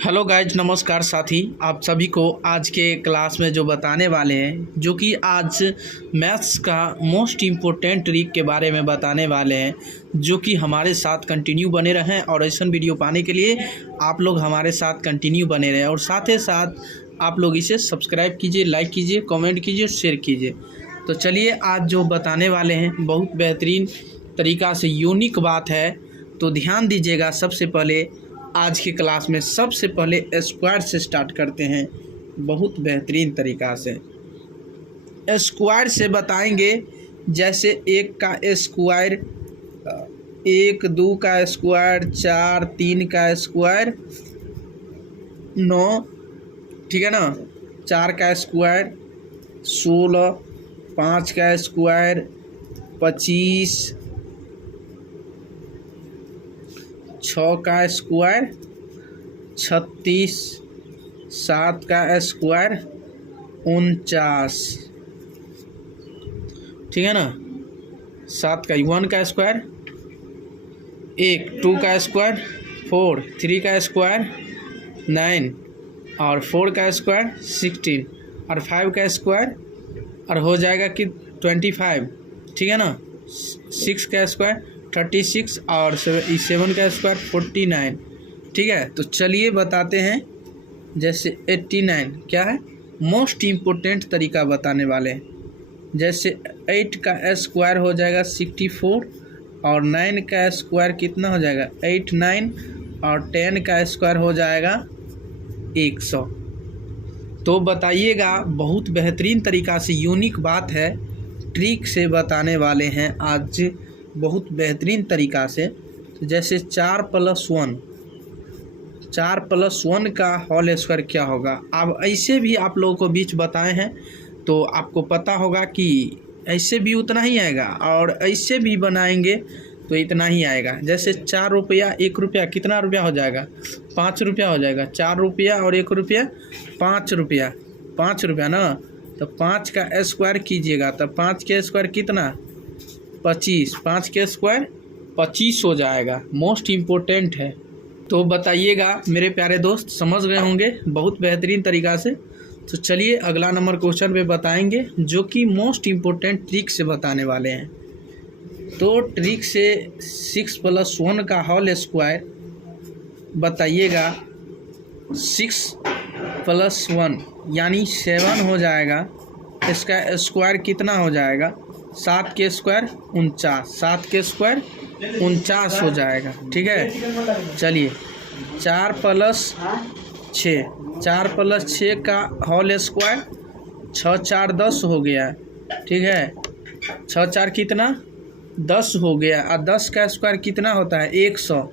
Hello guys, नमस्कार साथी। आप सभी को आज के क्लास में जो बताने वाले हैं, जो कि आज मैथ्स का मोस्ट इम्पोर्टेंट ट्रिक के बारे में बताने वाले हैं, जो कि हमारे साथ कंटिन्यू बने रहें। और ऐसा वीडियो पाने के लिए आप लोग हमारे साथ कंटिन्यू बने रहें और साथ ही साथ आप लोग इसे सब्सक्राइब कीजिए, लाइक कीजिए, कमेंट कीजिए, शेयर कीजिए। तो चलिए, आज जो बताने वाले हैं बहुत बेहतरीन तरीक़ा से यूनिक बात है, तो ध्यान दीजिएगा। सबसे पहले आज की क्लास में सबसे पहले स्क्वायर से स्टार्ट करते हैं, बहुत बेहतरीन तरीक़ा से। स्क्वायर से बताएंगे, जैसे 1 का स्क्वायर, 1, 2 का स्क्वायर, 4, 3 का स्क्वायर 9, ठीक है ना। 4 का स्क्वायर 16, 5 का स्क्वायर 25, 6 का स्क्वायर 36, 7 का स्क्वायर 49, ठीक है ना। 7 का 1 का स्क्वायर 1, 2 का स्क्वायर 4, 3 का स्क्वायर 9 और 4 का स्क्वायर 16 और 5 का स्क्वायर और हो जाएगा कि 25, ठीक है ना। 6 का स्क्वायर 36 और 7 का स्क्वायर 49, ठीक है। तो चलिए बताते हैं। जैसे 89 क्या है, मोस्ट इम्पोर्टेंट तरीका बताने वाले हैं। जैसे 8 का स्क्वायर हो जाएगा 64 और 9 का स्क्वायर कितना हो जाएगा 89 और 10 का स्क्वायर हो जाएगा 100। तो बताइएगा, बहुत बेहतरीन तरीका से यूनिक बात है, ट्रिक से बताने वाले हैं आज बहुत बेहतरीन तरीका से। तो जैसे 4 + 1 का होल स्क्वायर क्या होगा। अब ऐसे भी आप लोगों को बीच बताए हैं, तो आपको पता होगा कि ऐसे भी उतना ही आएगा और ऐसे भी बनाएंगे तो इतना ही आएगा। जैसे 4 रुपया 1 रुपया कितना रुपया हो जाएगा, 5 रुपया हो जाएगा। 4 रुपया और 1 रुपया 5 रुपया, 5 रुपया ना। तो 5 का स्क्वायर कीजिएगा तो 5 के स्क्वायर कितना 25, 5 के स्क्वायर 25 हो जाएगा। मोस्ट इम्पोर्टेंट है। तो बताइएगा मेरे प्यारे दोस्त, समझ गए होंगे बहुत बेहतरीन तरीका से। तो चलिए अगला नंबर क्वेश्चन पे बताएंगे, जो कि मोस्ट इम्पोर्टेंट ट्रिक से बताने वाले हैं। तो ट्रिक से 6 + 1 का होल स्क्वायर बताइएगा। 6 + 1 यानी 7 हो जाएगा। इसका स्क्वायर कितना हो जाएगा 7 के स्क्वायर 49, 7 के स्क्वायर 49 हो जाएगा, ठीक है। चलिए 4 + 6, 4 + 6 का होल स्क्वायर 6 × 4 = 10 हो गया, ठीक है। 6 × 4 कितना 10 हो गया। और 10 का स्क्वायर कितना होता है 100।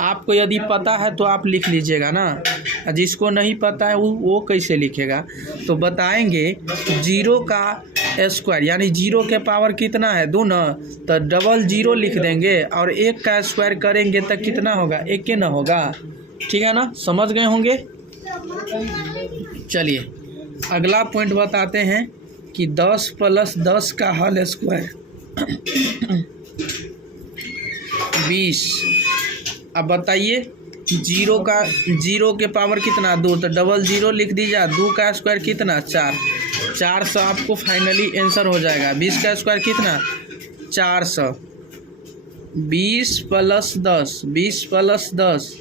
आपको यदि पता है तो आप लिख लीजिएगा ना, जिसको नहीं पता है वो कैसे लिखेगा। तो बताएंगे 0 का स्क्वायर यानी 0 के पावर कितना है 2 ना, तो डबल 0 लिख देंगे और 1 का स्क्वायर करेंगे तो कितना होगा 1 के ना होगा, ठीक है ना। समझ गए होंगे। चलिए अगला पॉइंट बताते हैं कि 10 + 10 का होल स्क्वायर 20। अब बताइए 0 के पावर कितना 2, तो डबल 0 लिख दीजिए। 2 का स्क्वायर कितना 4, 400 आपको फाइनली आंसर हो जाएगा। 20 का स्क्वायर कितना 400। 20 + 10, 20 + 10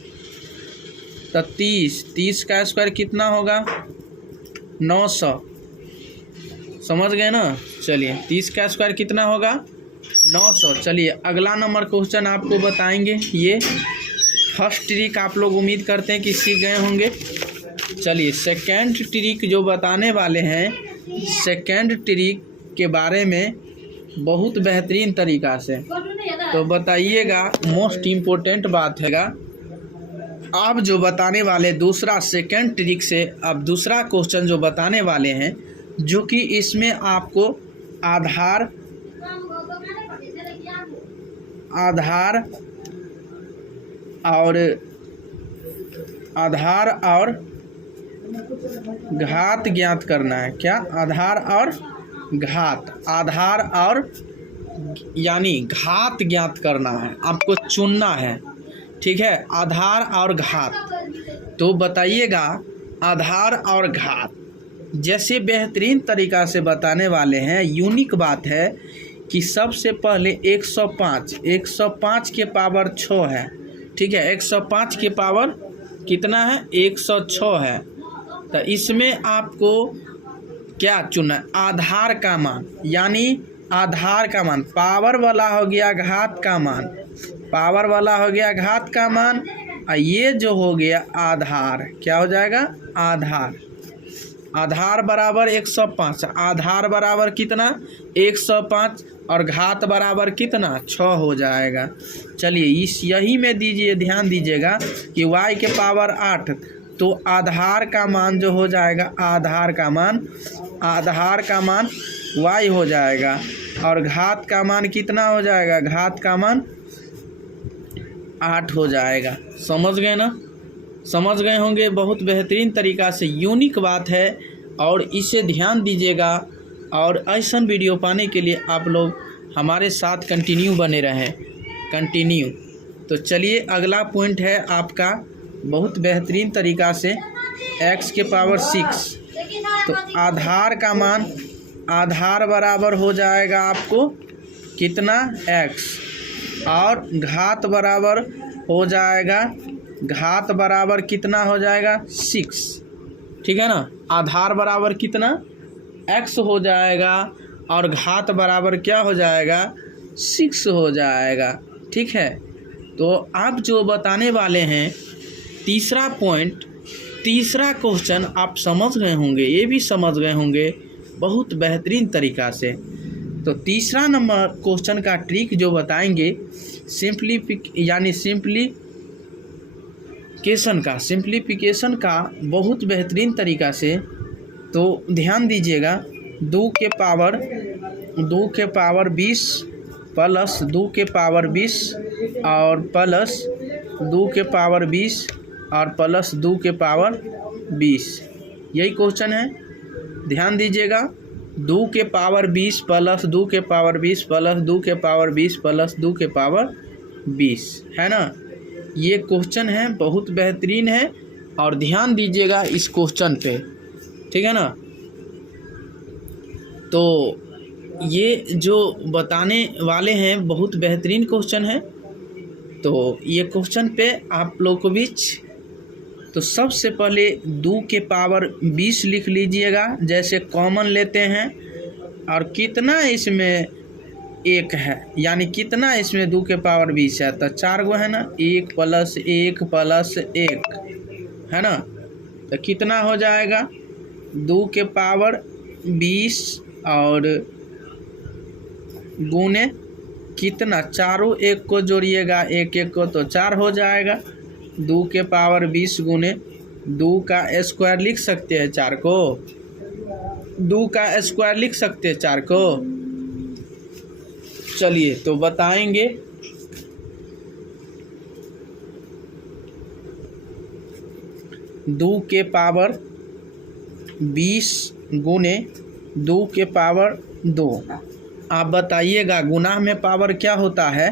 तो 30, 30 का स्क्वायर कितना होगा 900। समझ गए ना। चलिए 30 का स्क्वायर कितना होगा 900। चलिए अगला नंबर क्वेश्चन आपको बताएंगे। ये फर्स्ट ट्रिक आप लोग उम्मीद करते हैं कि सीख गए होंगे। चलिए सेकंड ट्रिक जो बताने वाले हैं, सेकंड ट्रिक के बारे में बहुत बेहतरीन तरीका से। तो बताइएगा, मोस्ट इम्पोर्टेंट बात हैगा। आप जो बताने वाले दूसरा सेकंड ट्रिक से अब दूसरा क्वेश्चन जो बताने वाले हैं, जो कि इसमें आपको आधार और घात ज्ञात करना है। क्या आधार और यानी घात ज्ञात करना है, आपको चुनना है, ठीक है। आधार और घात तो बताइएगा आधार और घात जैसे बेहतरीन तरीक़ा से बताने वाले हैं। यूनिक बात है कि सबसे पहले 105 के पावर 6 है, ठीक है। 105 के पावर कितना है? 106 है। तो इसमें आपको क्या चुनना है? आधार का मान, यानी आधार का मान। पावर वाला हो गया घात का मान, पावर वाला हो गया घात का मान, और ये जो हो गया आधार, क्या हो जाएगा? आधार। आधार बराबर 105, आधार बराबर कितना? 105, और घात बराबर कितना? 6 हो जाएगा। चलिए इस यही में दीजिए, ध्यान दीजिएगा कि y के पावर 8, तो आधार का मान जो हो जाएगा, आधार का मान y हो जाएगा, और घात का मान कितना हो जाएगा? घात का मान 8 हो जाएगा। समझ गए ना? समझ गए होंगे। बहुत बेहतरीन तरीक़ा से यूनिक बात है, और इसे ध्यान दीजिएगा। और ऐसा वीडियो पाने के लिए आप लोग हमारे साथ कंटिन्यू बने रहें, कंटिन्यू। तो चलिए अगला पॉइंट है आपका बहुत बेहतरीन तरीक़ा से x के पावर 6। तो आधार का मान, आधार बराबर हो जाएगा आपको कितना? x, और घात बराबर हो जाएगा, घात बराबर कितना हो जाएगा? 6, ठीक है ना। आधार बराबर कितना? x हो जाएगा, और घात बराबर क्या हो जाएगा? 6 हो जाएगा, ठीक है। तो आप जो बताने वाले हैं तीसरा पॉइंट, तीसरा क्वेश्चन आप समझ गए होंगे, ये भी समझ गए होंगे बहुत बेहतरीन तरीक़ा से। तो तीसरा नंबर क्वेश्चन का ट्रिक जो बताएंगे सिंप्लीफिकेशन का बहुत बेहतरीन तरीक़ा से। तो ध्यान दीजिएगा, 2 के पावर 20 प्लस 2 के पावर 20 और प्लस 2 के पावर 20 और प्लस 2 के पावर 20, यही क्वेश्चन है। ध्यान दीजिएगा, 2 के पावर 20 प्लस 2 के पावर 20 प्लस 2 के पावर 20 प्लस 2 के पावर 20, है ना। ये क्वेश्चन है, बहुत बेहतरीन है, और ध्यान दीजिएगा इस क्वेश्चन पे, ठीक है ना। तो ये जो बताने वाले हैं बहुत बेहतरीन क्वेश्चन है। तो ये क्वेश्चन पे आप लोग को बीच, तो सबसे पहले 2 के पावर 20 लिख लीजिएगा, जैसे कॉमन लेते हैं। और कितना इसमें 1 है, यानी कितना इसमें 2 के पावर 20 है? तो 4 गो है ना, 1 प्लस 1 प्लस 1, है ना। तो कितना हो जाएगा? 2 के पावर 20 और गुने कितना? चारों 1 को जोड़िएगा, 1 को, तो 4 हो जाएगा। 2 के पावर 20 गुने 2 का स्क्वायर लिख सकते हैं 4 को, 2 का स्क्वायर लिख सकते हैं 4 को। चलिए तो बताएंगे। दो के पावर 20 गुने 2 के पावर 2। आप बताइएगा गुना में पावर क्या होता है?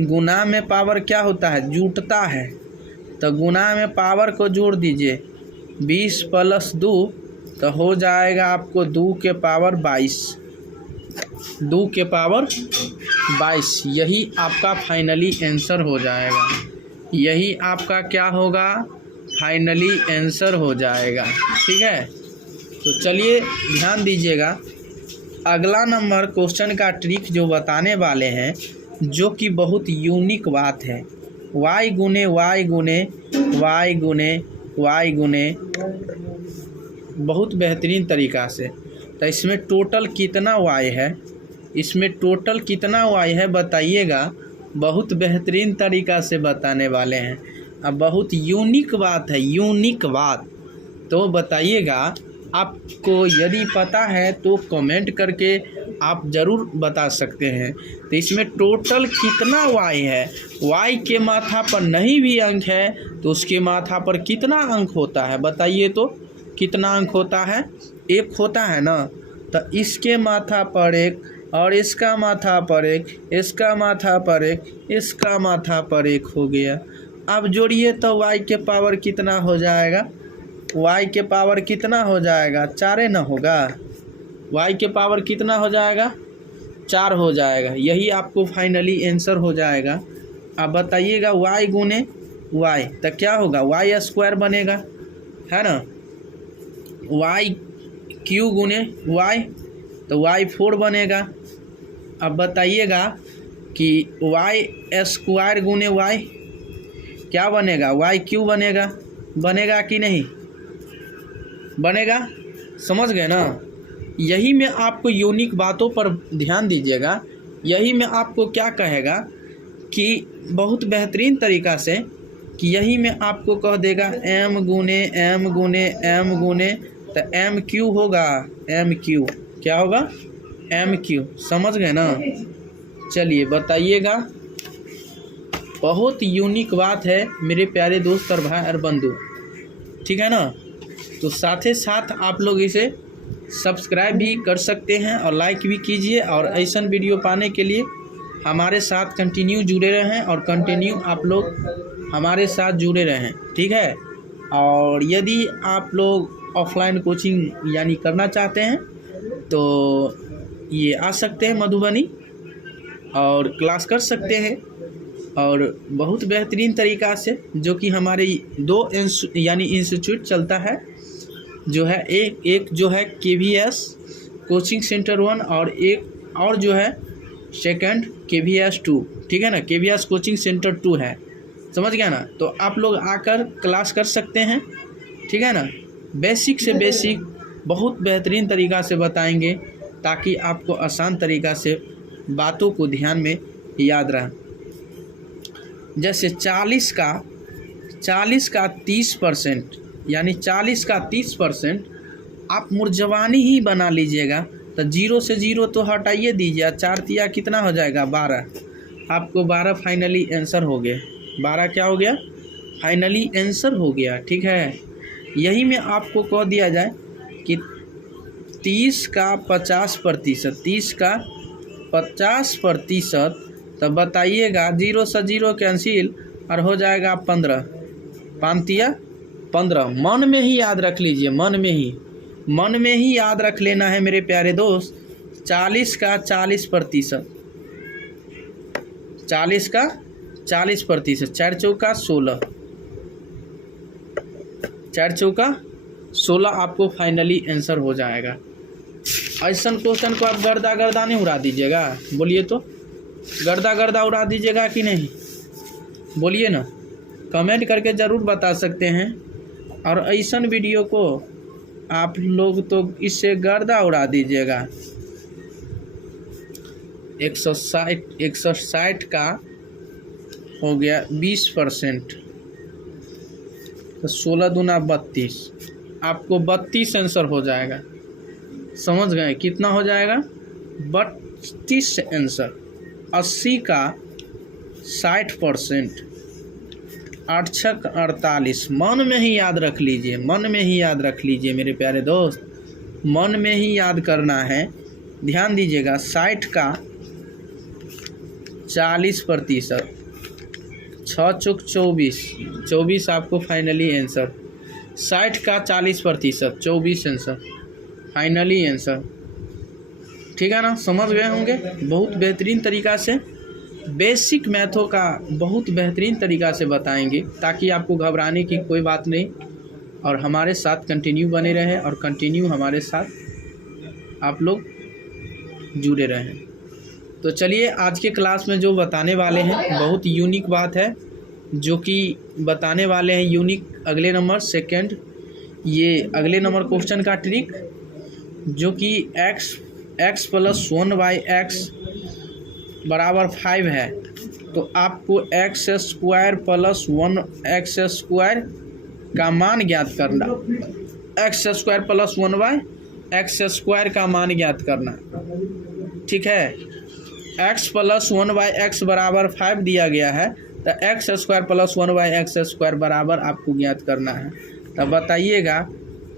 गुना में पावर क्या होता है? जुटता है। तो गुना में पावर को जोड़ दीजिए, 20 प्लस 2 तो हो जाएगा आपको 2 के पावर 22, 2 के पावर 22। यही आपका फाइनली आंसर हो जाएगा, यही आपका क्या होगा? फाइनली आंसर हो जाएगा, ठीक है। तो चलिए ध्यान दीजिएगा, अगला नंबर क्वेश्चन का ट्रिक जो बताने वाले हैं, जो कि बहुत यूनिक बात है। y गुने y गुने y गुने y गुने, बहुत बेहतरीन तरीक़ा से। तो इसमें टोटल कितना y है? इसमें टोटल कितना y है बताइएगा। बहुत बेहतरीन तरीक़ा से बताने वाले हैं। अब बहुत यूनिक बात है, यूनिक बात। तो बताइएगा, आपको यदि पता है तो कमेंट करके आप ज़रूर बता सकते हैं। तो इसमें टोटल कितना y है? y के माथा पर नहीं भी अंक है तो उसके माथा पर कितना अंक होता है बताइए तो? कितना अंक होता है? 1 होता है ना। तो इसके माथा पर 1 और इसका माथा पर 1, इसका माथा पर 1, इसका माथा पर 1 हो गया। अब जोड़िए तो y के पावर कितना हो जाएगा, y के पावर कितना हो जाएगा, 4 न होगा, y के पावर कितना हो जाएगा, 4 हो जाएगा। यही आपको फाइनली आंसर हो जाएगा। अब बताइएगा y गुने y तो क्या होगा, y स्क्वायर बनेगा, है ना। y क्यू गुने y तो y 4 बनेगा। अब बताइएगा कि y स्क्वायर गुने y क्या बनेगा, y क्यू बनेगा, बनेगा कि नहीं बनेगा, समझ गए ना। यही में आपको यूनिक बातों पर ध्यान दीजिएगा। यही में आपको क्या कहेगा कि बहुत बेहतरीन तरीक़ा से कि यही में आपको कह देगा m गुने m गुने m गुने तो m क्यू होगा, m क्यू क्या होगा, m क्यू, समझ गए ना। चलिए बताइएगा, बहुत यूनिक बात है मेरे प्यारे दोस्त और भाई और बंधु, ठीक है ना। तो साथ ही साथ आप लोग इसे सब्सक्राइब भी कर सकते हैं और लाइक भी कीजिए, और ऐसा वीडियो पाने के लिए हमारे साथ कंटिन्यू जुड़े रहें और कंटिन्यू आप लोग हमारे साथ जुड़े रहें, ठीक है। और यदि आप लोग ऑफलाइन कोचिंग यानी करना चाहते हैं तो ये आ सकते हैं मधुबनी और क्लास कर सकते हैं, और बहुत बेहतरीन तरीक़ा से जो कि हमारे 2 यानी इंस्टीट्यूट चलता है, जो है एक जो है KVS कोचिंग सेंटर 1 और एक और जो है सेकंड KVS 2, ठीक है ना। KVS कोचिंग सेंटर 2 है, समझ गया ना। तो आप लोग आकर क्लास कर सकते हैं, ठीक है ना। बेसिक से बेसिक बहुत बेहतरीन तरीक़ा से बताएंगे ताकि आपको आसान तरीक़ा से बातों को ध्यान में याद रहे। जैसे 40 का 30% यानी 40 का 30% आप मुर्जवानी ही बना लीजिएगा तो 0 से 0 तो हटाइए दीजिए, 4 तिया कितना हो जाएगा, 12। आपको 12 फाइनली आंसर हो गया, 12 क्या हो गया, फाइनली आंसर हो गया, ठीक है। यही में आपको कह दिया जाए कि 30 का 50%, 30 का 50%, तो बताइएगा 0 से 0 कैंसिल और हो जाएगा 15, 5 तिया 15। मन में ही याद रख लीजिए, मन में ही याद रख लेना है मेरे प्यारे दोस्त। 40 का 40%, 40 का 40%, 4 चौका 16, 4 चौका 16 आपको फाइनली आंसर हो जाएगा। ऐसा क्वेश्चन को आप गर्दा नहीं उड़ा दीजिएगा, बोलिए तो गर्दा उड़ा दीजिएगा कि नहीं, बोलिए ना, कमेंट करके ज़रूर बता सकते हैं। और ऐसा वीडियो को आप लोग तो इससे गर्दा उड़ा दीजिएगा। 160 का हो गया 20%, तो 16 दूना 32, आपको 32 आंसर हो जाएगा, समझ गए, कितना हो जाएगा, 32 आंसर। 80 का 60%, 8 छक 48, मन में ही याद रख लीजिए, मन में ही याद रख लीजिए मेरे प्यारे दोस्त, मन में ही याद करना है, ध्यान दीजिएगा। 60 का 40%, 6 चौक 24 आपको फाइनली आंसर। 60 का 40%, 24 आंसर, फाइनली आंसर, ठीक है ना, समझ गए होंगे। बहुत बेहतरीन तरीक़ा से बेसिक मैथों का बहुत बेहतरीन तरीक़ा से बताएंगे ताकि आपको घबराने की कोई बात नहीं, और हमारे साथ कंटिन्यू बने रहें और कंटिन्यू हमारे साथ आप लोग जुड़े रहें। तो चलिए आज के क्लास में जो बताने वाले हैं बहुत यूनिक बात है, जो कि बताने वाले हैं यूनिक। अगले नंबर सेकंड, ये अगले नंबर क्वेश्चन का ट्रिक, जो कि x + 1/x बराबर 5 है, तो आपको x² + 1x² का मान ज्ञात करना, x² + 1/x² का मान ज्ञात करना, ठीक है। x + 1/x बराबर 5 दिया गया है, तो x² + 1/x² बराबर आपको ज्ञात करना है। तब बताइएगा,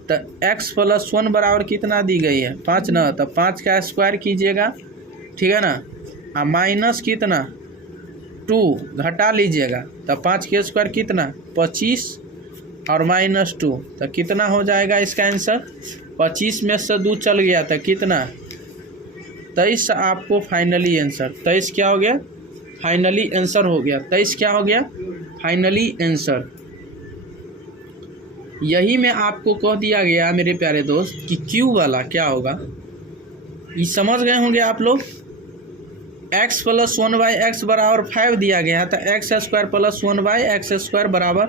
तो x + 1 बराबर कितना दी गई है, 5 ना, तो 5 का स्क्वायर कीजिएगा, ठीक है ना, माइनस कितना 2 घटा लीजिएगा तो 5 के स्क्वायर कितना 25 और -2 तो कितना हो जाएगा इसका आंसर। 25 में से 2 चल गया तो कितना 23 आपको फाइनली आंसर। 23 क्या हो गया फाइनली आंसर हो गया। 23 क्या हो गया फाइनली आंसर। यही में आपको कह दिया गया मेरे प्यारे दोस्त कि Q वाला क्या होगा। ये समझ गए होंगे आप लोग। x + 1/x बराबर 5 दिया गया है तो x² + 1/x स्क्वायर बराबर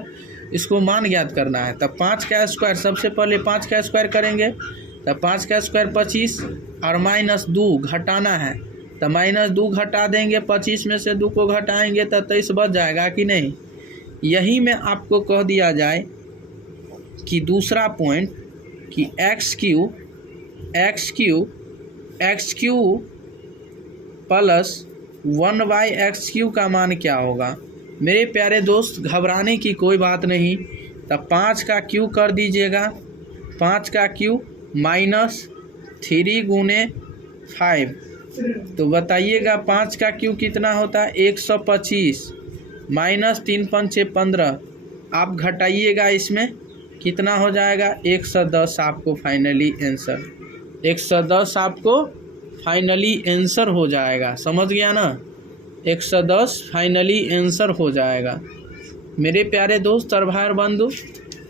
इसको मान ज्ञात करना है। तब 5 का स्क्वायर सबसे पहले 5 का स्क्वायर करेंगे तब 5 का स्क्वायर 25 और -2 घटाना है तो -2 घटा देंगे। 25 में से 2 को घटाएंगे तो 23 बच जाएगा कि नहीं। यही में आपको कह दिया जाए कि दूसरा पॉइंट कि x³ + 1/x³ का मान क्या होगा। मेरे प्यारे दोस्त घबराने की कोई बात नहीं। तब 5 का Q कर दीजिएगा। 5 का Q -3 × 5 तो बताइएगा 5 का Q कितना होता है 125 -3 × 5 = 15। आप घटाइएगा इसमें कितना हो जाएगा 110 आपको फाइनली आंसर। 110 आपको फाइनली आंसर हो जाएगा। समझ गया ना 110 फाइनली आंसर हो जाएगा। मेरे प्यारे दोस्त और भाई बंधु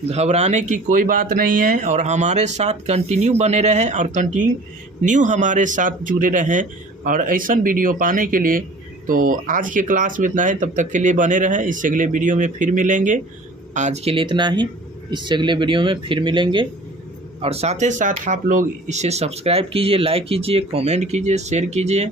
घबराने की कोई बात नहीं है और हमारे साथ कंटिन्यू बने रहें और कंटिन्यू हमारे साथ जुड़े रहें। और ऐसा वीडियो पाने के लिए तो आज के क्लास में इतना है। तब तक के लिए बने रहें। इससे अगले वीडियो में फिर मिलेंगे। आज के लिए इतना ही। इससे अगले वीडियो में फिर मिलेंगे। और साथ ही साथ आप लोग इसे सब्सक्राइब कीजिए, लाइक कीजिए, कमेंट कीजिए, शेयर कीजिए।